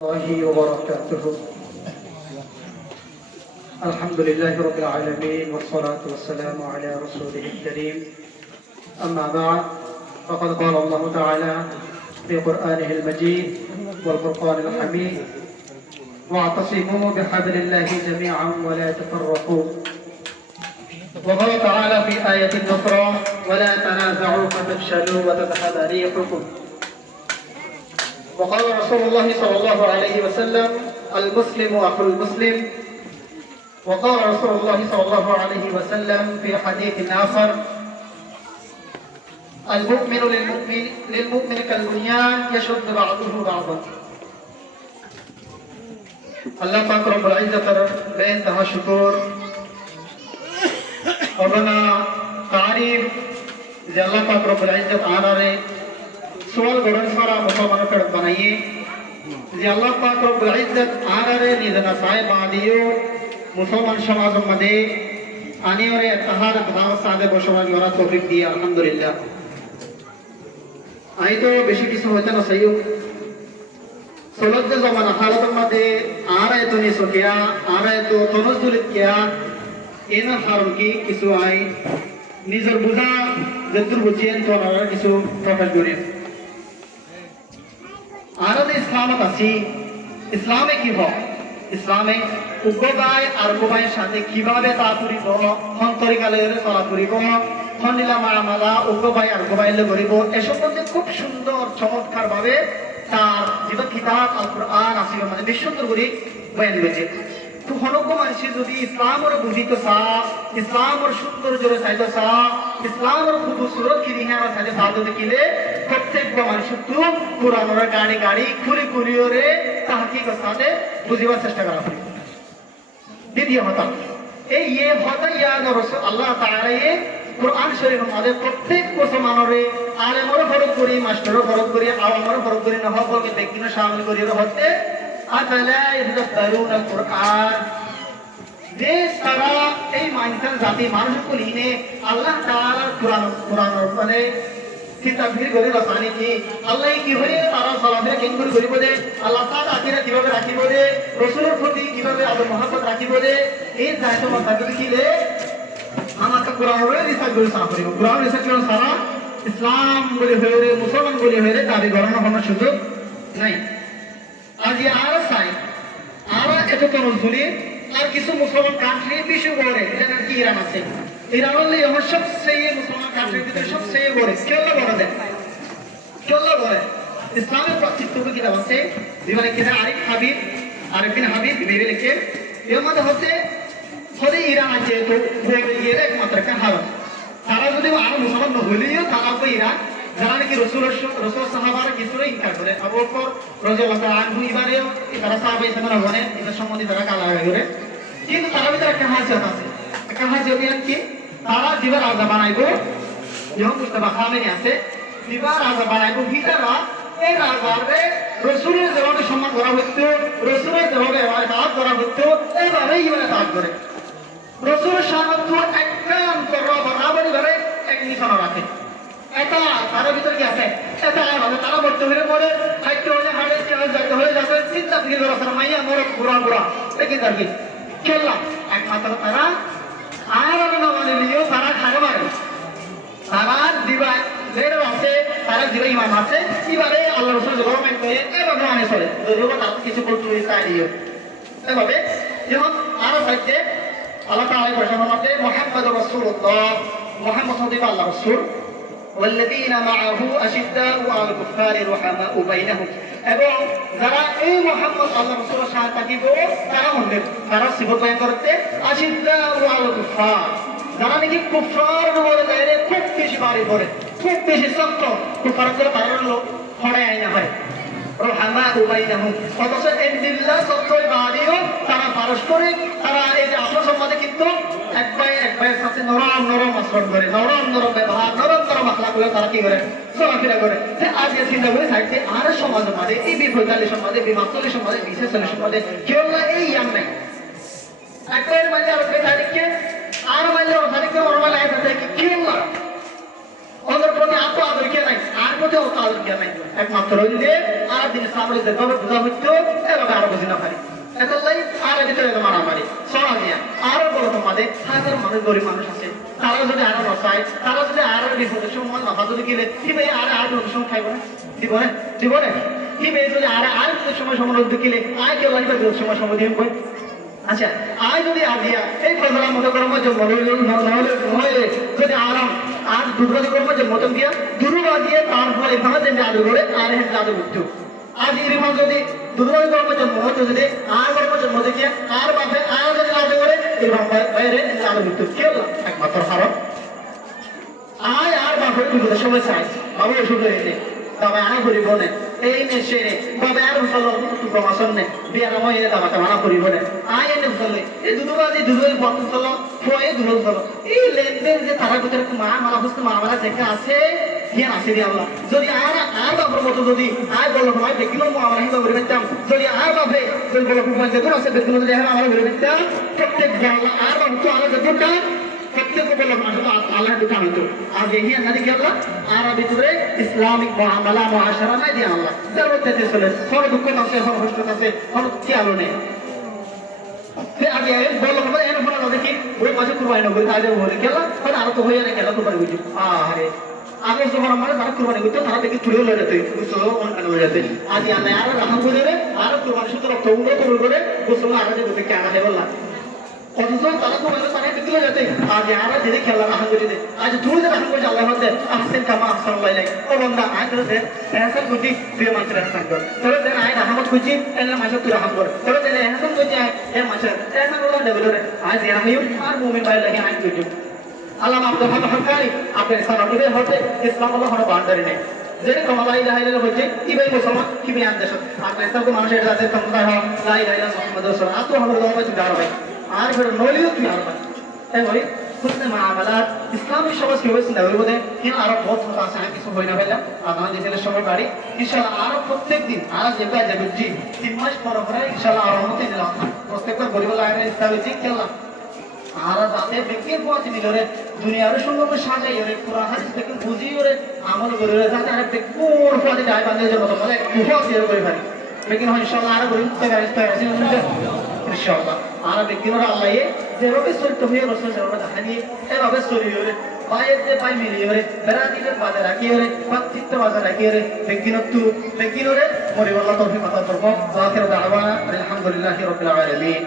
الله وبركاته. الحمد لله رب العالمين والصلاة والسلام على رسوله الكريم. أما بعد فقد قال الله تعالى في قرآنه المجيد والفرقان الحميد: واعتصموا بحبل الله جميعا ولا تفرقوا. وقال تعالى في آية أخرى: ولا تنازعوا فتفشلوا وتذهب ريحكم. وقال رسول الله صلى الله عليه وسلم: المسلم أخو المسلم. وقال رسول الله صلى الله عليه وسلم في حديث آخر: المؤمن للمؤمن كالبنيان يشد بعضه بعضا. আল্লাহ পাক রব্বুল ইজ্জতের বেইনতাহা শুকর অগনা তারিফ যে আল্লাহ পাক রব্বুল ইজ্জত আনারে সোয়াল গড়ন সারা মুসলমান করে বানাইয়ে যে আল্লাহ পাক রব্বুল ইজ্জত আনারে নিজনা সায় বাদিও মুসলমান সমাজের মধ্যে আনিওরে তাহার ভাব সাদে বসবাস করা তৌফিক দিয়ে আলহামদুলিল্লাহ। আই তো বেশি কিছু হইতে না সৈয়দ সলদ্দ জমানা হালতের মধ্যে আর এত নিসকিয়া আর এত তনজুলিত কিয়া এনা কারণ কি কিছু আই নিজের বুঝা যতদূর বুঝিয়েন তো আর কিছু প্রকাশ করেন। আর ইসলামত আছি, ইসলামে কি হয়, ইসলামে উগ্রবায় আর উগ্রবায়ের সাথে কিভাবে তা করিব, হন তরিকালে চলা করিব, হন নীলা মারামালা উগ্রবায় আর উগ্রবাইলে করিব, এসব মধ্যে খুব সুন্দর চমৎকার ভাবে তার যেটা কিতাব আল কুরআন আসিল মানে বেশ সুন্দর করে বয়ান হয়েছে। তো হনজ্ঞ মানুষ যদি ইসলামের বুঝিত চা, ইসলামের সৌন্দর্যের চাইতে চা, ইসলামের খুবসুরত কিনে আমার সাথে সাহায্য দেখিলে প্রত্যেক মানুষ তো কোরআনের গাড়ি গাড়ি খুলি খুলিওরে তাহাকে সাথে বুঝিবার চেষ্টা করা হয়। দ্বিতীয় হতা এই হতা ইয়ান রাসূল আল্লাহ তাআলা কোরআন শরীফের মধ্যে প্রত্যেক মুসলমানরে আলেমর ফরক করি, মাস্টারও ফরক করি, আওয়ামর ফরক করি, নহবকে ব্যক্তিনে শামিল করি হতে আফালা ইয়াতাদারুন আল কুরআন যে তারা এই মানসান জাতি মানুষকে নিয়ে আল্লাহ তাআলার কোরআন মানে কিতাবীর করে রাসানি কি আল্লাহ কি হয়ে তারা সালাফে কেন করে করিব দে, আল্লাহ তাআলা আখিরা কিভাবে রাখিব দে, রাসূলের প্রতি কিভাবে আদর মহব্বত রাখিব দে, এই দায়িত্ব মাথা দিলে আমাকে কোরআনের রিসার্চ করে সারা করিব। কোরআন রিসার্চ করে সারা ইসলাম বলে হয়ে মুসলমান বলে হয়ে দাবি করানো কোনো সুযোগ নাই। আজ আর চাই আর এত তরুণী আর কিছু মুসলমান কান্ট্রি বিশ্ব করে যেমন কি ইরান আছে, ইরান হলে আমার সবচেয়ে মুসলমান কান্ট্রির ভিতরে সবচেয়ে বড় কেল্লা বড় দেয়, কেল্লা বড় ইসলামের চিত্র কিতাব আছে যেখানে কিনা আরিফ বিন হাবিব ভেবে লিখে এর মধ্যে হচ্ছে হলে ইরান আছে তো ইয়ের একমাত্র একটা হারত তারা যদি আরো মুসলমান হইলেও তারা তো ইরান যারা নাকি রসুল সাহাবার কিছুরে ইনকার করে আবু বকর রাদিয়াল্লাহু তাআলা আনহু ইবারেও তারা সাহাবা ইসলামের বনে এটা সম্বন্ধে তারা কালাগাই করে, কিন্তু তারা ভিতরে একটা হাসিয়ত আছে, একটা হাসিয়ত কি তারা দিবার রাজা বানাইবো যখন মুস্তাফা খামেনি আছে দিবার রাজা বানাইবো ভিতরা এই রাজারে রসুলের যেভাবে সম্মান করা হতো, রসুলের যেভাবে ইবাদত করা হতো এইভাবেই ইবাদত করে। রসুলের সামর্থ্য একান্ত বরাবরই ভাবে এক নিশানা রাখে। এটা তার ভিতরে কি আছে, এটা তারা বলতে হলে পরে হাইতে হলে হাড়ে যাইতে হলে যাতে চিন্তা ফিরে করা মাইয়া মরে বুড়া বুড়া দেখি তার কি খেললাম একমাত্র তারা আর মানে নিয়েও তারা খারে মারে তারা দিবা যেটা আছে তারা দিবা ইমাম আছে এবারে আল্লাহ রসুল গভর্নমেন্ট করে এভাবে মানে চলে যদিও তার কিছু করতে চাই দিও এভাবে যেমন আরো সাইডে আল্লাহ তাআলা বলেছেন আমাদের মুহাম্মদুর রাসূলুল্লাহ, মুহাম্মদ হচ্ছে আল্লাহর রাসূল, والذين معه أشداء على الكفار رحماء بينهم এবং যারা এই মুহাম্মদ আল্লাহর রাসূলের সাথে থাকিব তারা হলে তারা সিবত বয়ান করতে আশিদ্দাউ আলাল কুফার যারা নাকি কুফার বলে যায় খুব বেশি বাড়ি করে, খুব বেশি সত্য কুফার করে তারা লোক হড়ে আইনা হয় রহমাউ বাইনাহুম অথচ ইনদিল্লাহ সত্যই বাড়িও তারা পারস্পরিক তারা এই যে আপনার সম্বন্ধে কিন্তু এক ভাইয়ের সাথে নরম নরম আচরণ করে, নরম নরম ব্যবহার, নরম নরম আখলাক করে তারা কি করে চলাফেরা করে। আজকে চিন্তা করে থাকছে আর সমাজের মাঝে এই বিপদালী সমাজে বিমাতলী সমাজে বিশেষলী সমাজে কেউ না এই ইয়াম নাই একবার মাঝে আর তারিখকে আর মাঝে তারিখকে ওর মাঝে কেউ না ওদের প্রতি আত্ম আদর কে নাই আর প্রতি তাল জ্ঞান নাই একমাত্র হইলে আর দিন ইসলামের যেভাবে বোঝা হইতো এভাবে আরো বুঝি না পারি এতলাই আর ভিতরে মারামারি সরা নিয়ে আরো বলো তোমাদের হাজার মানুষ গরিব মানুষ আছে তারা যদি আরো নসায় তারা যদি আরো বিপদের সময় মাথা যদি গেলে কি ভাই আর বিপদের সময় খাইব না দিব না দিব না কি ভাই যদি আর বিপদের সময় সময় দিলে আয় কেউ লাগবে বিপদের সময় দিব কই আচ্ছা আয় যদি আজিয়া এই ফজলার মতো কর্ম যে নহলে যদি আরাম আর দুর্গতি কর্ম যে মতন দিয়া দুর্গা দিয়ে তারপর এখানে যে আলু করে আর হেন আলু উঠতো আজ এরকম যদি দুর্গতি কর্ম জন্ম হতো যদি আর কর্ম জন্ম দেখিয়ে আর বাপে আর যদি আলু করে এরকম বাইরে আলু উঠতো কি হলো একমাত্র হারম আয় আর বাপের বিপদের সময় চাই বাবু ওষুধ হয়েছে তবে আনা করিব না এই নেশে তবে আর ফলো প্রমোশন নে বিয়ার মই এটা মাথা মানা করিব না আই এনে ফলে এই দুদুবাজি দুদুই বন্ধ ফলো ফয়ে দুদু ফলো এই লেনদেন যে তারা ভিতরে মালা বুঝতে মালা দেখা আছে জ্ঞান আছে রে আল্লাহ যদি আর বাপের মতো যদি আর বলো ভাই দেখিলো আমরা হিন্দু করে পেতাম যদি আর বাপে যদি বলো কুমার যেগুলো আছে বেগুলো যদি আমরা করে পেতাম প্রত্যেক আল্লাহ আর বাপু তো আলাদা যেটা প্রত্যেক বলো আল্লাহ দুটা হতো আজ এই নারী কি আল্লাহ আর ভিতরে ইসলামিক মুআমালা মুআশারা নাই দিয়ে আল্লাহ যার মধ্যে চলে সব দুঃখ আছে সব কষ্ট আছে সব কি আলো নেই আগে বলো বলে এর উপর দেখি ওই মাঝে কুরবানি নগরী আজ বলে গেলা মানে আর তো হইয়া না গেলা কুরবানি বুঝি আরে আগে যখন আমরা তারা কুরবানি করতে তারা দেখি তুলে লয়ে যেতে বুঝলো অনেক লয়ে যেতে আজ আল্লাহ আর রাহম করে আর কুরবানি শুধু রক্ত করে বুঝলো আর যে দেখে আনা দেব না অথচ তারা তো মানে তারা দিতে যেতে আজ আর যে খেলা রাহম করে দে আজ তুই যে রাহম করে আল্লাহ হতে আহসেন কামা আহসান লাইলাই ও বান্দা আয় করে এহসান করছি তুই মানুষের এহসান কর তবে দেন আয় রাহমত করছি এনে মানুষের তুই রাহম কর তবে দেন এহসান করছি আয় এ মানুষের এহসান করলো দেবে রে আজ এরা হইও আর মুমিন বাইরে লাগে আয় করছি আল্লাহ আপনার ভালো হকারি আপনার সারাদিনে হতে ইসলাম আল্লাহ হলো বান্দারি নেই যেটা কমালা ইলাহা ইল্লাল্লাহ হচ্ছে কিভাবে মুসলমান কিভাবে আন্দেশ আপনার ইসলাম তো মানুষের যাতে ক্ষমতা হয় লা ইলাহা ইল্লাল্লাহ মুহাম্মাদুর রাসূলুল্লাহ আতো হলো দাওয়া তুই আর ভাই আর ফের নলিও তুই আর ভাই তাই বলি হুসনে মুআমালাত ইসলামী সমাজ কিভাবে চিন্তা করবো দে কিন্তু আরো বহুত কথা আছে কিছু হয় না ভাইলা আমাদের দেশের সময় বাড়ি ইনশাআল্লাহ আরো প্রত্যেক দিন আর যেটা যাবে জি 3 মাস পর পরে ইনশাআল্লাহ আরো মতে দিলাম প্রত্যেকবার গরিব লাগে ইসলামী ঠিক খেলা আর যাতে ব্যক্তির পথ নিলরে দুনিয়ার সুন্দর সাজাই ওরে পুরা হাদিস থেকে বুঝি ওরে আমল করে যাতে আর ব্যক্তির পথে যায় বান্ধে যে মত বলে কুফা দিয়ে করে পারি लेकिन इंशाल्लाह আর বলি তো আছে ইনশাআল্লাহ আর ব্যক্তির আল্লাহ যেভাবে চলতে হয় রাসূল যেভাবে দেখানি এভাবে চলি ওরে পায়ে যে পাই মিলি ওরে বেরাদিনের বাজার রাখি ওরে পাত্তিত্ব বাজার রাখি ওরে ব্যক্তির ওরে পরিবর্তন তৌফিক আতা করব আখির দাওয়ানা আলহামদুলিল্লাহি রাব্বিল আলামিন